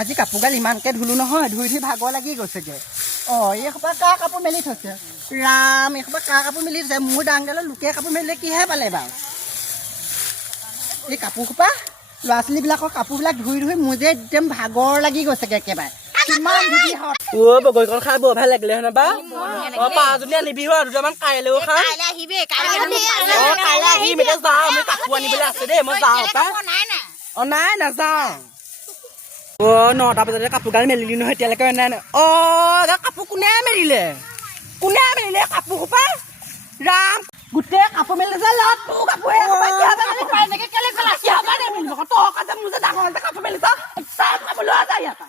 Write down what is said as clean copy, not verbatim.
আজি কাপোৰ গাল ইমানকৈ ধুলো নহয় ধুই ধুই ভাগৰ লাগি গৈছেগৈ অঁ এইসোপা কাৰ কাপোৰ মেলি থৈছে ৰাম এইসোপা কাৰ কাপোৰ মেলি থৈছে মোৰ ডাঙৰডালত লোকে কাপোৰ মেলিলে কিহে পালে বাৰু এই কাপোৰসোপা ল'ৰা ছোৱালীবিলাকৰ কাপোৰবিলাক ধুই ধুই মোৰ যে একদম ভাগৰ লাগি গৈছেগৈ একেবাৰে কিমান ধুবি হত বগৰীকণ খাই বৰ ভাল লাগিলে হয় বা পাঁচজনী আনিবি হয় দুটামান কাইলৈও খাম কাইলৈ আহিম এতিয়া যাওঁ আমি কাপোৰ আনিবলৈ আছে দেই মই যাওঁ অঁ নাই নাযাওঁ অঁ 9টা বজাতে কাপোৰ গাল মেলিলি নহয় এতিয়ালৈকে নাই অঁ কাপোৰ কোনে মেলিলে কাপোৰ সোপা ৰাম গোটেই কাপোৰ মেলিলে যে তোৰ কাপোৰ কাপোৰ মেলিছ কাপোৰ লোৱা যায় ইয়াত